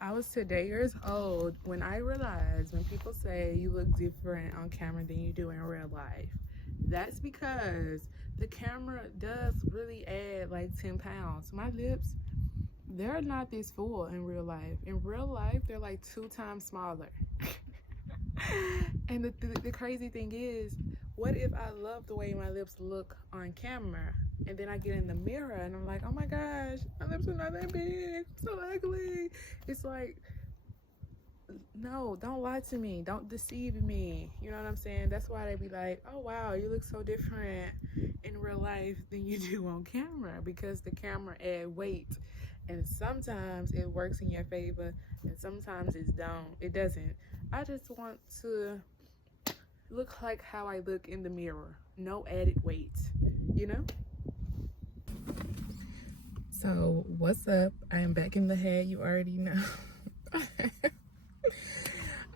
I was today years old when I realized when people say you look different on camera than you do in real life. That's because the camera does really add like 10 pounds. My lips, they're not this full in real life. In real life, they're like 2 times smaller. And the crazy thing is, what if I love the way my lips look on camera and then I get in the mirror and I'm like, oh my gosh, my lips are not that big, so ugly. It's like, no, don't lie to me, don't deceive me. You know what I'm saying? That's why they be like, oh wow, you look so different in real life than you do on camera, because the camera add weight, and sometimes it works in your favor and sometimes it doesn't. I just want to look like how I look in the mirror. No added weight, you know? So, what's up? I am back in the head, you already know.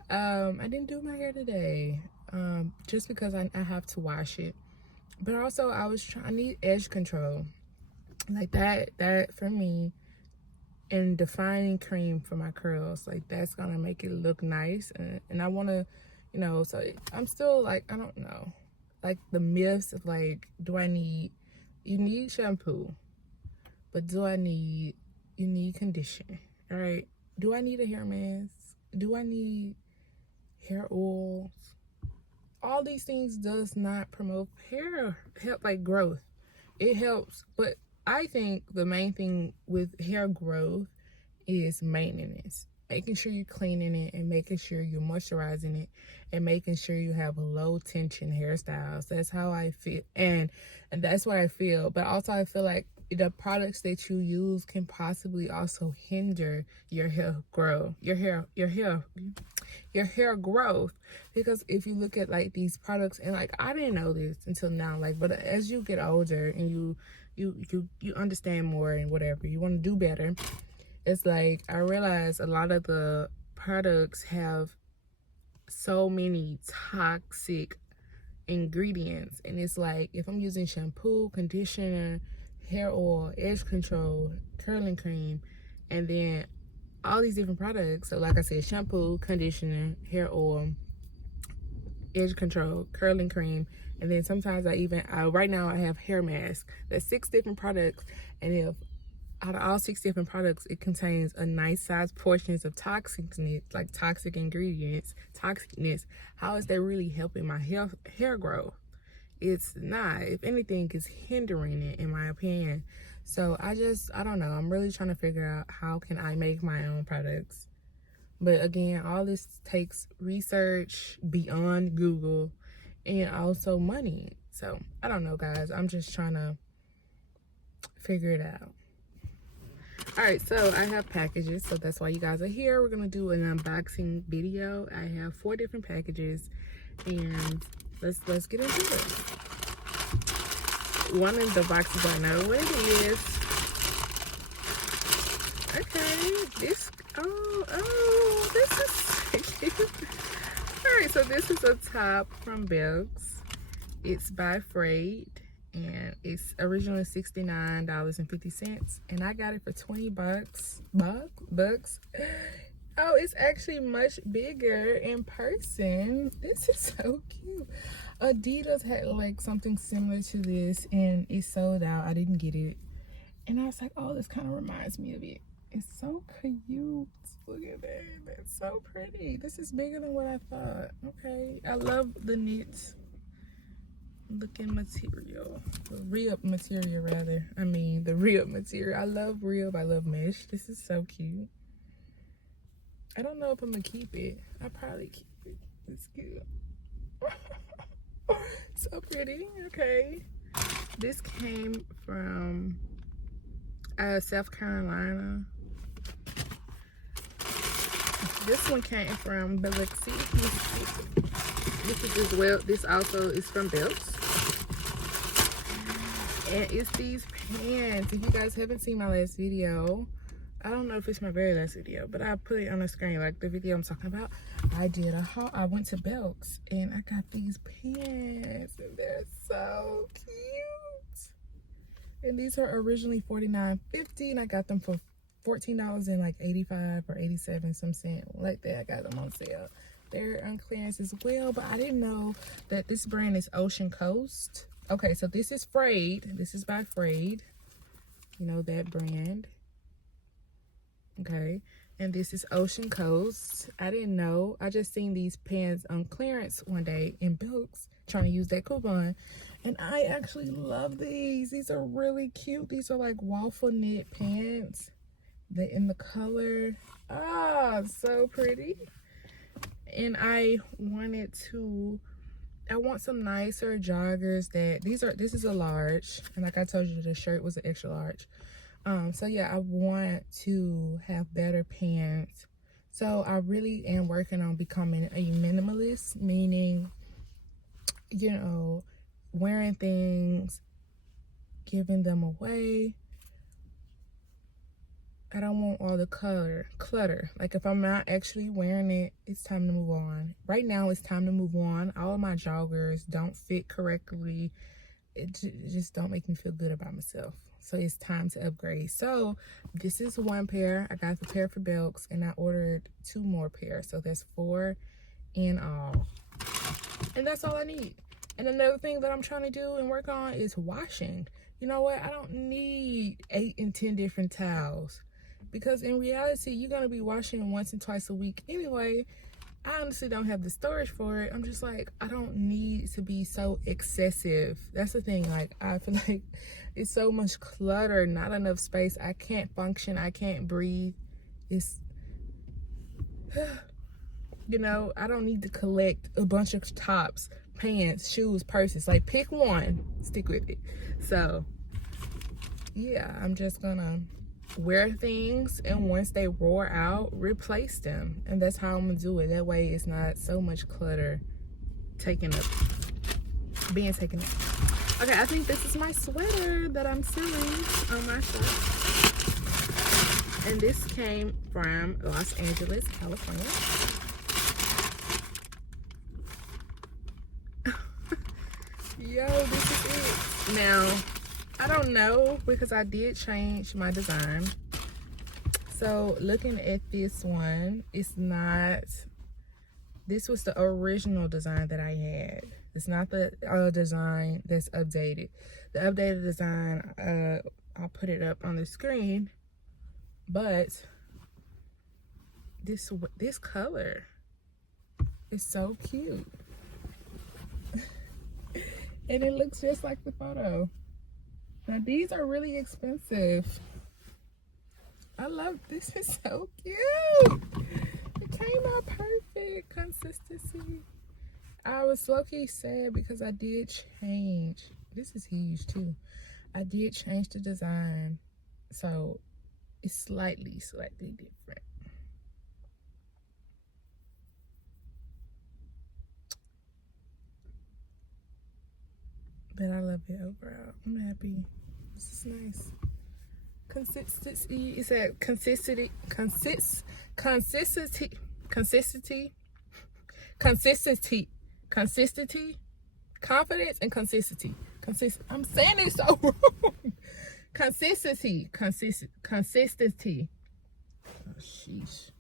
I didn't do my hair today. Just because I have to wash it. But also I need edge control. Like that for me, and defining cream for my curls. Like that's gonna make it look nice, and I wanna, so I'm still like, I don't know. Like the myths of like, you need shampoo, but you need conditioner, all right? Do I need a hair mask? Do I need hair oils? All these things does not promote help like growth. It helps, but I think the main thing with hair growth is maintenance. Making sure you're cleaning it and making sure you're moisturizing it and making sure you have low tension hairstyles. That's how I feel, and that's what I feel. But also I feel like the products that you use can possibly also hinder your hair growth, your hair growth. Because if you look at like these products, and like I didn't know this until now, like, but as you get older and you understand more and whatever, you want to do better. It's like I realize a lot of the products have so many toxic ingredients, and it's like if I'm using shampoo, conditioner, hair oil, edge control, curling cream, and then all these different products. So like I said, shampoo, conditioner, hair oil, edge control, curling cream, and then sometimes right now I have hair mask. That's 6 different products, and if out of all 6 different products, it contains a nice size portions of toxicness, like toxic ingredients, toxicness. How is that really helping my hair growth? It's not. If anything, it's hindering it, in my opinion. So I don't know. I'm really trying to figure out how can I make my own products. But again, all this takes research beyond Google and also money. So I don't know, guys. I'm just trying to figure it out. All right, so I have packages, so that's why you guys are here. We're gonna do an unboxing video. I have 4 different packages, and let's get into it. One of the boxes, I know what it is. Okay, this is so cute. All right, so this is a top from Belks. It's by Frayed, and it's originally $69.50, and I got it for 20 bucks. Oh, it's actually much bigger in person. This is so cute. Adidas had like something similar to this, and it sold out. I didn't get it, and I was like, oh, this kind of reminds me of it. It's so cute. Look at that. That's so pretty. This is bigger than what I thought. Okay, I love the knits looking material, the rib material rather. The rib material. I love rib. I love mesh. This is so cute. I don't know if I'm gonna keep it. I'll probably keep it. It's cute. So pretty. Okay, this came from South Carolina. This one came from Biloxi. This is as well. This also is from Belks. And it's these pants. If you guys haven't seen my last video, I don't know if it's my very last video, but I put it on the screen, like the video I'm talking about. I did a haul. I went to Belks and I got these pants, and they're so cute. And these are originally $49.50, and I got them for $14 and like 85 or 87 some cent like that. I got them on sale. They're on clearance as well, but I didn't know that this brand is Ocean Coast. Okay, so this is Frayed. This is by Frayed. You know that brand. Okay, and this is Ocean Coast. I didn't know. I just seen these pants on clearance one day in Belks, trying to use that coupon, and I actually love these. These are really cute. These are like waffle knit pants. They're in the color. Ah, so pretty. And I want some nicer joggers that this is a large, and like I told you, the shirt was an extra large. So yeah, I want to have better pants. So I really am working on becoming a minimalist, meaning, you know, wearing things, giving them away. I don't want all the clutter. Like if I'm not actually wearing it, it's time to move on. Right now, it's time to move on. All of my joggers don't fit correctly. It just don't make me feel good about myself. So it's time to upgrade. So this is one pair. I got the pair for Belks, and I ordered 2 more pairs. So that's 4 in all. And that's all I need. And another thing that I'm trying to do and work on is washing. You know what? I don't need 8 and 10 different towels. Because in reality, you're going to be washing once and twice a week anyway. I honestly don't have the storage for it. I'm just like, I don't need to be so excessive. That's the thing. Like, I feel like it's so much clutter, not enough space. I can't function. I can't breathe. It's, you know, I don't need to collect a bunch of tops, pants, shoes, purses. Like, pick one, stick with it. So, yeah, I'm just gonna wear things, and once they roar out, replace them. And that's how I'm gonna do it. That way it's not so much clutter being taken up. Okay, I think this is my sweater that I'm selling on my shop, and this came from Los Angeles, California. Yo, this is it. Now, I don't know, because I did change my design. So looking at this one, it's not, this was the original design that I had. It's not the design that's updated. The updated design, I'll put it up on the screen, but this color is so cute. And it looks just like the photo. Now these are really expensive. I love this. Is so cute. It came out perfect. Consistency. I was low-key sad because I did change. This is huge too. I did change the design, so it's slightly different. But I love it overall. I'm happy. This is nice. Consistency. It said consistency, confidence, and consistency. I'm saying it so wrong. Consistency. Oh, sheesh.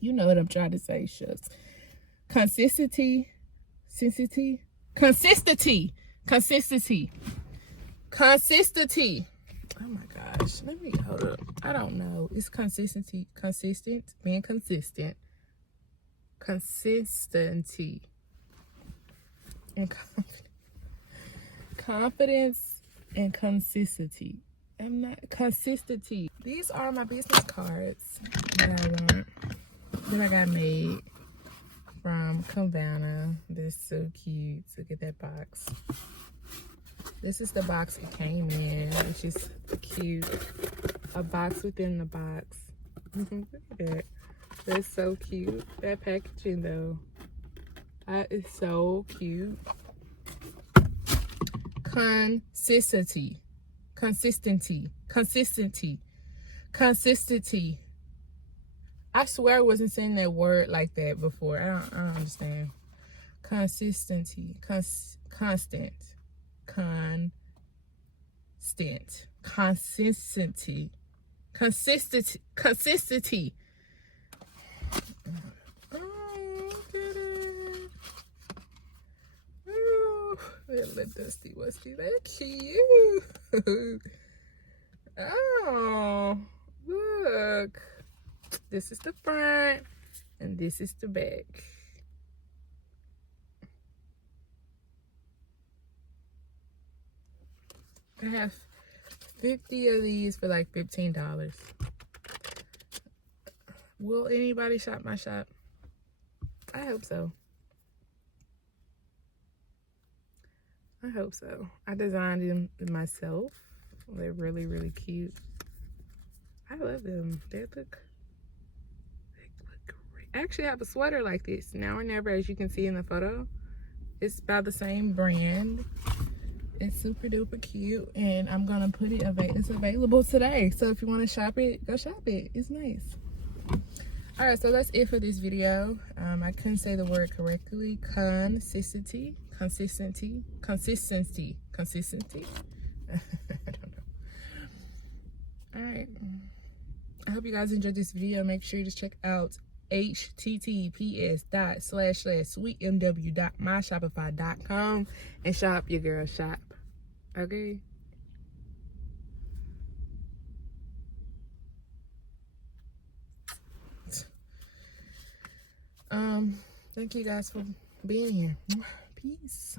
You know what I'm trying to say, shucks. Consistency. Oh my gosh. Let me hold up. I don't know. It's consistency. Being consistent. Consistency. And confidence and consistency. I'm not consistency. These are my business cards that I want. That I got made from Convana. They're so cute. Look at that box. This is the box it came in, which is cute. A box within the box. Look at that. That's so cute. That packaging though. That is so cute. Consistency. I swear I wasn't saying that word like that before. I don't understand. Consistency. Consistency. Consistency. Oh, look at it. Oh, little dusty wusty. They're cute. Oh, look. This is the front and this is the back. I have 50 of these for like $15. Will anybody shop my shop? I hope so. I hope so. I designed them myself. They're really, really cute. I love them. They look great. I actually have a sweater like this, Now or Never, as you can see in the photo. It's by the same brand. It's super duper cute, and I'm gonna put it it's available today. So if you want to shop it, go shop it. It's nice. All right, so that's it for this video. I couldn't say the word correctly. Consistency. I don't know. All right. I hope you guys enjoyed this video. Make sure you just check out https://sweetmw.myshopify.com and shop your girl shop. Okay. Thank you guys for being here. Peace.